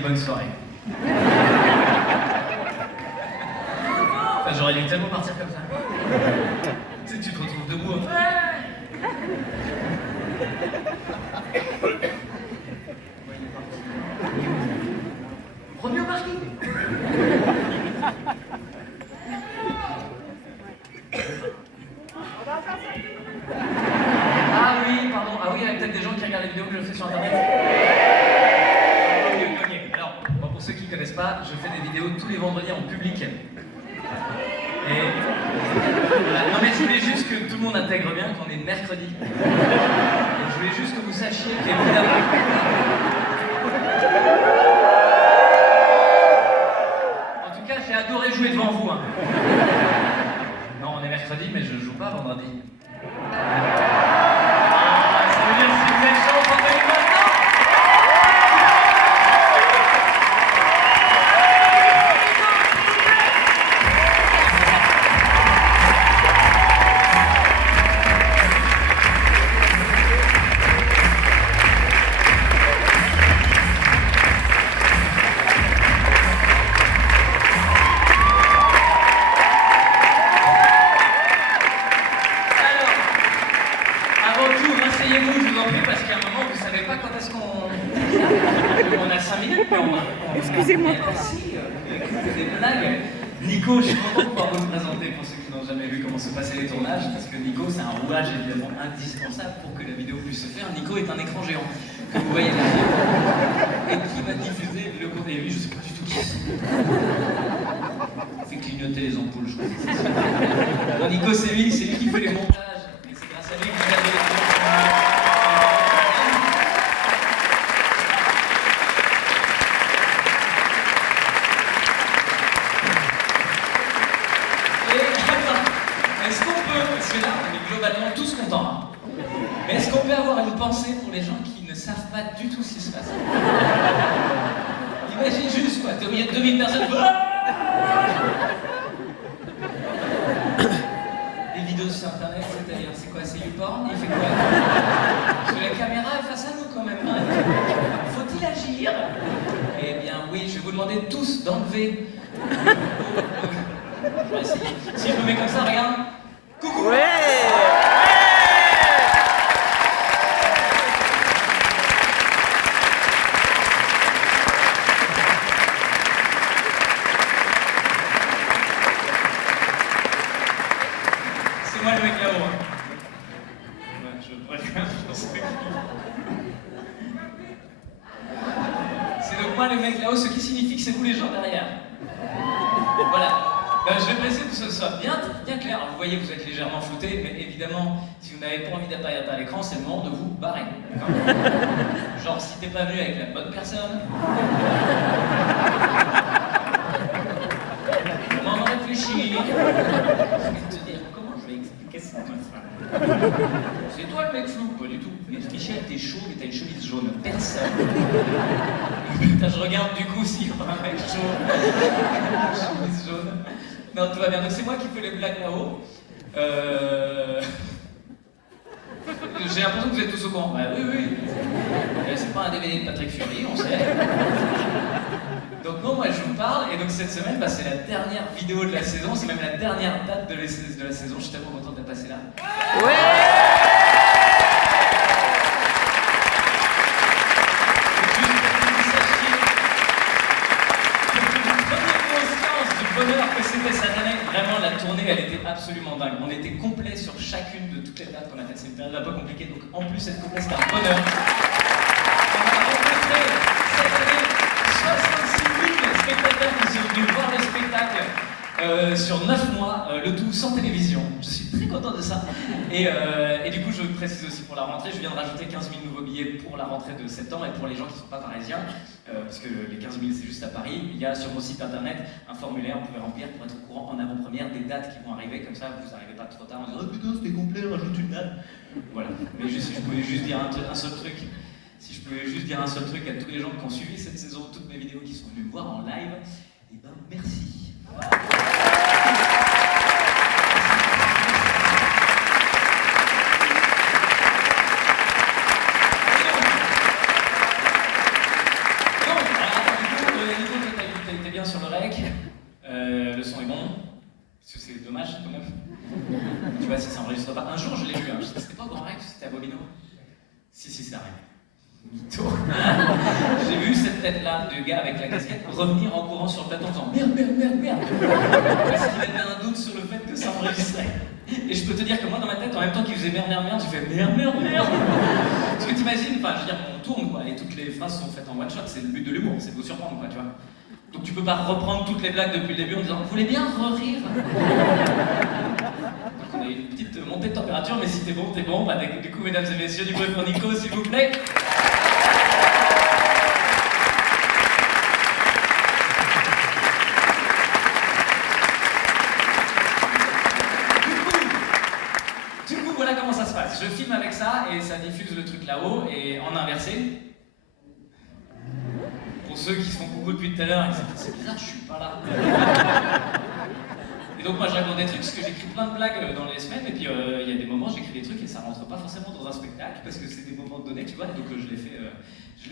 bonne soirée. Enfin, j'aurais dû tellement partir comme ça. Tu sais, tu te retrouves debout. Premier au parking. Ah oui, pardon. Ah oui, il y a peut-être des gens qui regardent les vidéos que je fais sur internet. Ok. Alors, bon, pour ceux qui ne connaissent pas, je fais des vidéos tous les vendredis en public. Et voilà. Non mais je voulais juste que tout le monde intègre bien qu'on est mercredi. Et je voulais juste que vous sachiez qu'évidemment... En tout cas, j'ai adoré jouer devant vous. Hein. Non, on est mercredi, mais je joue pas vendredi. Ça veut dire que si vous êtes chaud, rendez-vous maintenant. Asseyez-vous, je vous en prie, parce qu'à un moment, vous ne savez pas quand est-ce qu'on... On a 5 minutes, mais on... Excusez-moi. Des blagues. Nico, je suis content de pouvoir vous le présenter pour ceux qui n'ont jamais vu comment se passaient les tournages, parce que Nico, c'est un rouage évidemment indispensable pour que la vidéo puisse se faire. Nico est un écran géant, que vous voyez derrière, et qui va diffuser le contenu. Et lui, je ne sais pas du tout qui c'est. Il fait clignoter les ampoules, je crois. Non, Nico, c'est lui qui fait les montages, et c'est grâce à lui que vous avez les Est-ce qu'on peut, parce que là on est globalement tous contents, hein, mais est-ce qu'on peut avoir une pensée pour les gens qui ne savent pas du tout ce qui se passe? Imagine juste quoi, t'es au milieu de 2000 personnes. Les vidéos sur internet, c'est-à-dire, c'est quoi? C'est YouPorn? Il fait quoi? Parce que la caméra est face à nous quand même. Hein. Faut-il agir? Eh bien oui, je vais vous demander tous d'enlever. Je vais essayer. Si je me mets comme ça, regarde. Coucou. Ouais. C'est moi le mec là-haut. Hein. Ouais, je sais. C'est donc moi le mec là-haut, ce qui signifie que c'est vous les gens derrière. Voilà. Je vais presser pour que ce soit bien clair. Alors, vous voyez, vous êtes légèrement flouté, mais évidemment, si vous n'avez pas envie d'apparaître à l'écran, c'est le moment de vous barrer. Genre, si t'es pas venu avec la bonne personne. Comment réfléchir? Je vais te dire, comment je vais expliquer ça comme ça? C'est toi le mec flou? Pas du tout. Mais Michel, t'es chaud, mais t'as une chemise jaune. Personne. Putain, je regarde du coup s'il y aura un mec chaud. Chemise jaune. Non, tout va bien. Donc c'est moi qui fais les blagues là-haut. J'ai l'impression que vous êtes tous au courant. Oui. C'est pas un DVD de Patrick Fury, on sait. Donc non, moi je vous parle, et donc cette semaine, c'est la dernière vidéo de la saison, c'est même la dernière date de la saison, je suis tellement content d'être passé là. Ouais. Que c'était cette année, vraiment la tournée elle était absolument dingue. On était complet sur chacune de toutes les dates qu'on a faites. C'est une période un peu compliquée, donc en plus cette complet c'était un bonheur. On a rencontré cette année 66 000 spectateurs qui sont venus voir le spectacle sur 9 mois, le tout sans télévision. Je suis très content de ça. Et du coup je précise aussi pour la rentrée, je viens de rajouter 15 000 nouveaux billets pour la rentrée de septembre et pour les gens qui ne sont pas parisiens. Parce que les 15 000 c'est juste à Paris, il y a sur mon site internet un formulaire que vous pouvez remplir pour être au courant en avant-première des dates qui vont arriver, comme ça vous n'arrivez pas trop tard en disant oh putain c'était complet, rajoute une date. Voilà, mais juste, si je pouvais juste dire un seul truc, si je pouvais juste dire un seul truc à tous les gens qui ont suivi cette saison, toutes mes vidéos qui sont venus me voir en live, et ben merci. un jour je l'ai vu, hein. C'était pas au Grand Rex, c'était à Bobino. Si, c'est arrivé. Mytho. J'ai vu cette tête-là de gars avec la casquette revenir en courant sur le plateau en disant merde. Parce qu'il avait un doute sur le fait que ça enregistrait. Et je peux te dire que moi dans ma tête, en même temps qu'il faisait merde, j'ai fait merde. Parce que t'imagines, enfin je veux dire, on tourne quoi, et toutes les phrases sont faites en one shot, c'est le but de l'humour, c'est de vous surprendre quoi, tu vois. Donc tu peux pas reprendre toutes les blagues depuis le début en disant vous voulez bien rire. Donc on a une petite montée de température, mais si t'es bon, bah, du coup mesdames et messieurs, du bruit pour Nico s'il vous plaît. Voilà comment ça se passe. Je filme avec ça et ça diffuse le truc là-haut et en inversé. Pour ceux qui se font coucou depuis tout à l'heure, ils disent c'est bizarre, je suis pas là. Et donc moi je raconte des trucs parce que j'écris plein de blagues dans les semaines et puis il y a des moments j'écris des trucs et ça rentre pas forcément dans un spectacle parce que c'est des moments donnés, tu vois. Donc je l'ai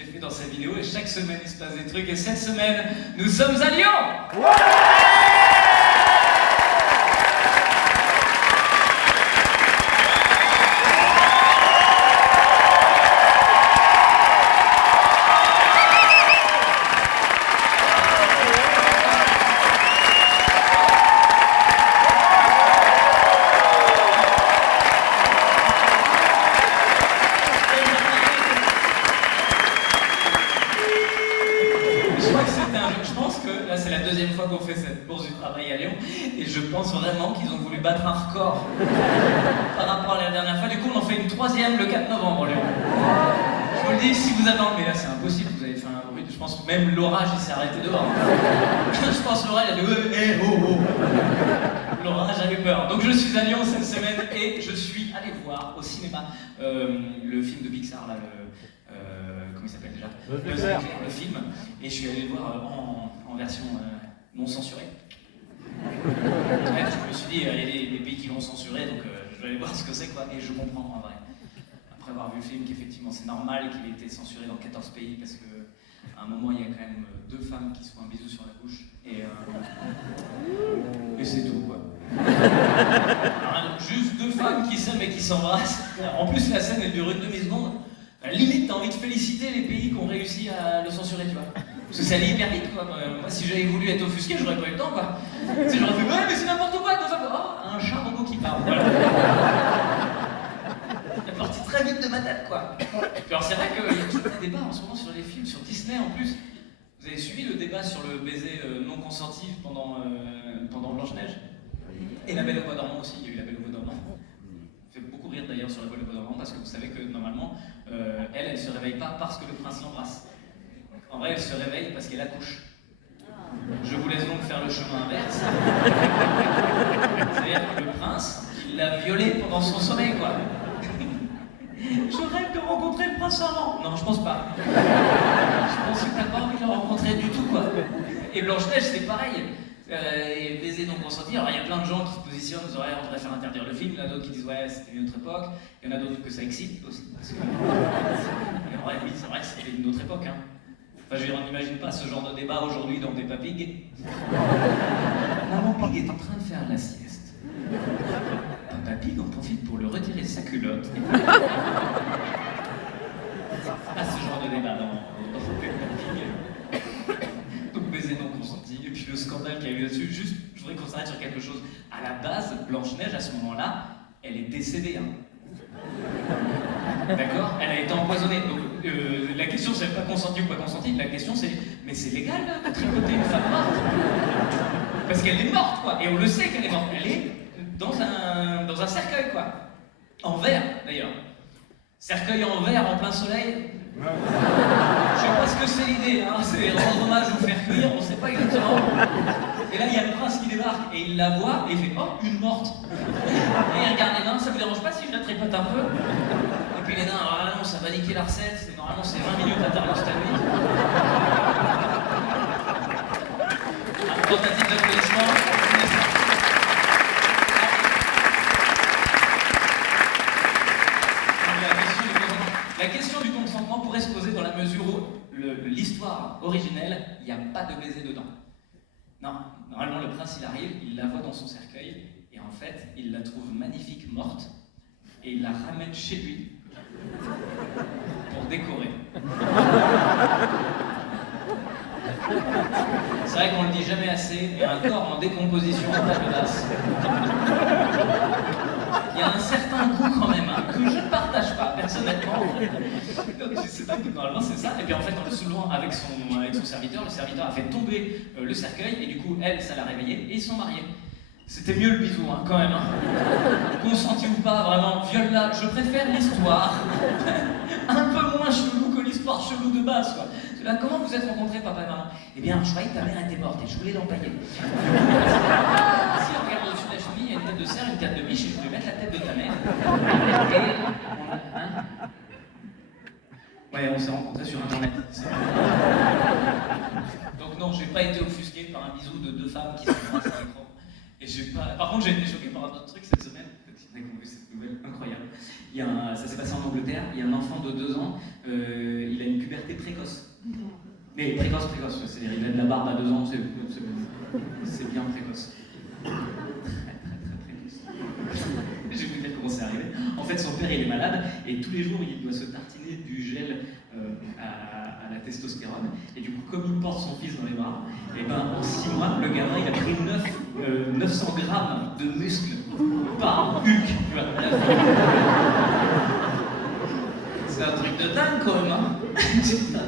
fait dans cette vidéo et chaque semaine il se passe des trucs et cette semaine nous sommes à Lyon. Je pense que là c'est la deuxième fois qu'on fait cette bourse du travail à Lyon et je pense vraiment qu'ils ont voulu battre un record par rapport à la dernière fois. Du coup on en fait une troisième le 4 novembre Lyon. Je vous le dis, si vous avez envie, là c'est impossible, vous avez fait un bruit, je pense même l'orage il s'est arrêté dehors. Je pense l'orage il a dit l'orage a eu peur. Donc je suis à Lyon cette semaine et je suis allé voir au cinéma le film de Pixar là, comment il s'appelle déjà ? Le film, et je suis allé le voir en version non censurée. Ouais, je me suis dit, il y a des pays qui l'ont censuré, donc je vais aller voir ce que c'est quoi, et je comprends en vrai. Après avoir vu le film, qu'effectivement c'est normal qu'il ait été censuré dans 14 pays, parce qu'à un moment il y a quand même 2 femmes qui se font un bisou sur la bouche, et c'est tout quoi. Alors, juste 2 femmes qui s'aiment et qui s'embrassent. En plus la scène elle dure une demi-seconde. Limite, t'as envie de féliciter les pays qui ont réussi à le censurer, tu vois. Parce que ça allait hyper vite, quoi. Moi, si j'avais voulu être offusqué, j'aurais pas eu le temps, quoi. Tu sais, j'aurais fait, ouais, mais c'est n'importe quoi, un chat robot qui parle, voilà. Il est parti très vite de ma tête, quoi. Alors, c'est vrai qu'il y a tout un débat en ce moment sur les films, sur Disney en plus. Vous avez suivi le débat sur le baiser non consenti pendant Blanche-Neige ? Et La Belle au Bois dormant aussi, il y a eu La Belle au Bois dormant. Ça fait beaucoup rire d'ailleurs sur La Belle au Bois dormant parce que vous savez que normalement, elle se réveille pas parce que le prince l'embrasse. En vrai, elle se réveille parce qu'elle accouche. Je vous laisse donc faire le chemin inverse. C'est-à-dire que le prince, il l'a violée pendant son sommeil, quoi. Je rêve de rencontrer le prince charmant. Non, je pense pas. Je pense que t'as pas envie de le rencontrer du tout, quoi. Et Blanche-Neige, c'est pareil. Et baiser non consenti. Alors il y a plein de gens qui se positionnent, disent ouais, on devrait faire interdire le film. Il y en a d'autres qui disent ouais, c'était une autre époque. Il y en a d'autres que ça excite aussi. Parce que... Et en vrai, oui, c'est vrai que c'était une autre époque. Hein. Enfin, je veux dire, on n'imagine pas ce genre de débat aujourd'hui dans Peppa Pig. Maman Pig est en train de faire la sieste. Peppa Pig en profite pour le retirer de sa culotte. Pas ce genre de débat dans Peppa Pig. Donc baiser non consenti, et puis le scandale qu'il y a eu là-dessus, juste, je voudrais qu'on s'arrête sur quelque chose. À la base, Blanche-Neige, à ce moment-là, elle est décédée. Hein. D'accord ? Elle a été empoisonnée. Donc la question, c'est pas consenti ou pas consenti, la question c'est, mais c'est légal de tricoter une femme morte ? Parce qu'elle est morte, quoi, et on le sait qu'elle est morte. Elle est dans un cercueil, quoi. En verre, d'ailleurs. Cercueil en verre, en plein soleil. Je sais pas ce que c'est l'idée, hein. C'est rendre hommage ou faire cuire, on sait pas exactement. Et là, il y a le prince qui débarque et il la voit et il fait oh, une morte. Et il regarde les nains, ça vous dérange pas si je la tripote un peu ? Et puis les nains, ah non, ça va niquer la recette, normalement c'est 20 minutes à thermostat. Tentative d'applaudissement. La question du consentement pourrait se poser dans la mesure où l'histoire originelle, il n'y a pas de baiser dedans. Non, normalement le prince il arrive, il la voit dans son cercueil, et en fait il la trouve magnifique morte, et il la ramène chez lui pour décorer. C'est vrai qu'on le dit jamais assez, mais un corps en décomposition, c'est pas menace. Il y a un certain goût quand même, hein, que je ne partage pas personnellement. C'est dingue, normalement c'est ça. Et puis en fait, en le soulevant avec son serviteur, le serviteur a fait tomber le cercueil, et du coup, elle, ça l'a réveillée, et ils sont mariés. C'était mieux le bisou, hein, quand même. Hein. Consenti ou pas, vraiment, viol-là, je préfère l'histoire. Un peu moins chelou que l'histoire chelou de base, quoi. Là, comment vous êtes rencontrés, papa et maman? Eh bien, je croyais que ta mère était morte et je voulais l'empailler. Si on regarde au-dessus de la cheminée, il y a une tête de cerf, une tête de biche, et je voulais mettre la tête de ta mère. Hein? Ouais, on s'est rencontrés sur Internet. Donc non, j'ai pas été offusqué par un bisou de deux femmes qui s'embrassent à l'écran. Et j'ai pas... Par contre, j'ai été choqué par un autre truc cette semaine. Vous avez vu cette nouvelle incroyable. Ça s'est passé en Angleterre. Il y a un enfant de 2 ans. Il a une puberté précoce. Mais précoce, c'est-à-dire il a de la barbe à 2 ans. C'est bien précoce. Très précoce. Je vais vous dire comment c'est arrivé. En fait, son père il est malade et tous les jours il doit se tartiner du gel à la testostérone. Et du coup, comme il porte son fils dans les bras, et ben en 6 mois, le gamin il a pris 900 grammes de muscles par Hulk. Tu vois. C'est un truc de dingue quand même, hein.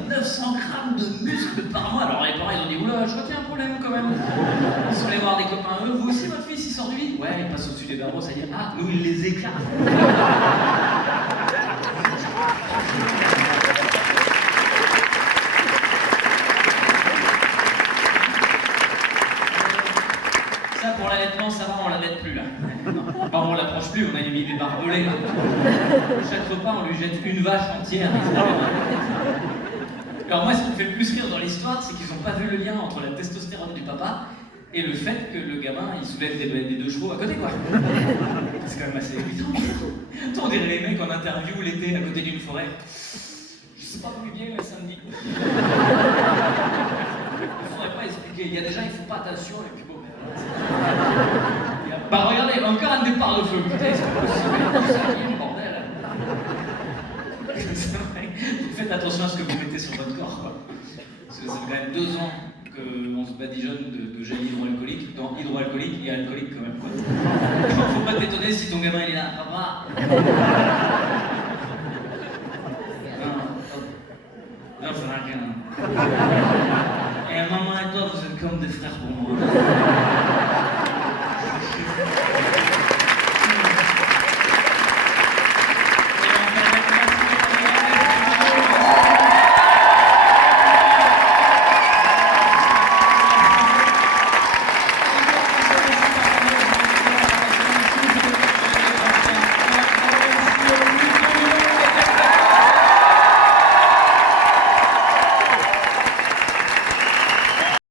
900 grammes de muscles par mois. Alors les parents ils ont dit oula, je crois qu'il y a un problème quand même. Ils sont allés voir des copains eux, vous aussi votre fils il sort du lit? Ouais, il passe au-dessus des barreaux, ça dit ah, nous il les éclate. Ça pour l'allaitement, ça va, on l'allait plus là. Enfin, on l'approche plus, on a mis des barbelés là. Chaque repas, on lui jette une vache entière. Alors moi, ce qui me fait le plus rire dans l'histoire, c'est qu'ils n'ont pas vu le lien entre la testostérone du papa et le fait que le gamin, il soulève des 2 chevaux à côté, quoi. C'est quand même assez évident. On dirait les mecs en interview l'été à côté d'une forêt. Je sais pas d'où il vient le samedi. Il faudrait pas expliquer. Il y a déjà, ils font pas attention et puis bon. Bah regardez, encore un départ de feu. Putain, c'est pas possible. C'est un bordel. C'est vrai. Faites attention à ce que vous mettez sur votre corps, quoi. Parce que ça fait quand même 2 ans qu'on se badigeonne de gel hydroalcoolique, dans hydroalcoolique et alcoolique quand même, quoi. Faut pas t'étonner si ton gamin il est là, papa. Non, ça n'a rien. Et maman et toi, vous êtes comme des frères pour moi.